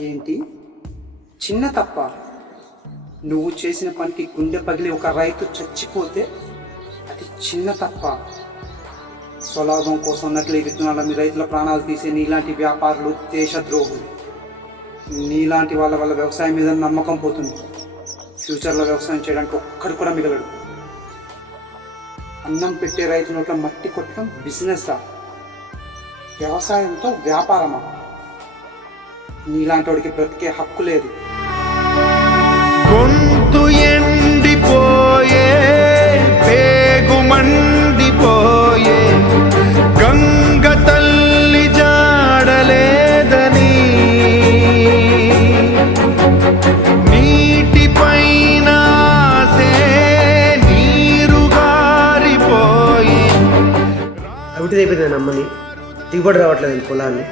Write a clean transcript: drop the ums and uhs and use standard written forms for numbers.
ఏంటి చిన్న తప్ప? నువ్వు చేసిన పనికి గుండె పగిలి ఒక రైతు చచ్చిపోతే అది చిన్న తప్ప? స్వలాభం కోసం నకిలీ విత్తనాల మీ రైతుల ప్రాణాలు తీసే నీలాంటి వ్యాపారులు దేశద్రోహులు. నీలాంటి వాళ్ళ వల్ల వ్యవసాయం మీద నమ్మకం పోతుంది. ఫ్యూచర్లో వ్యవసాయం చేయడానికి ఒక్కడు కూడా మిగలడు. అన్నం పెట్టే రైతు నోట్ల మట్టి కొట్టడం బిజినెస్సా? వ్యవసాయంతో వ్యాపారమా? నీలాంటి వాడికి బ్రతికే హక్కు లేదు. గొంతు ఎండిపోయే, పేగు మండిపోయే, గంగ తల్లి జాడలేదని నీటిపైన నీరు గారిపోయి అవిటి అయిపోయింది. నమ్మని దిగుబడి రావట్లేదు పొలాన్ని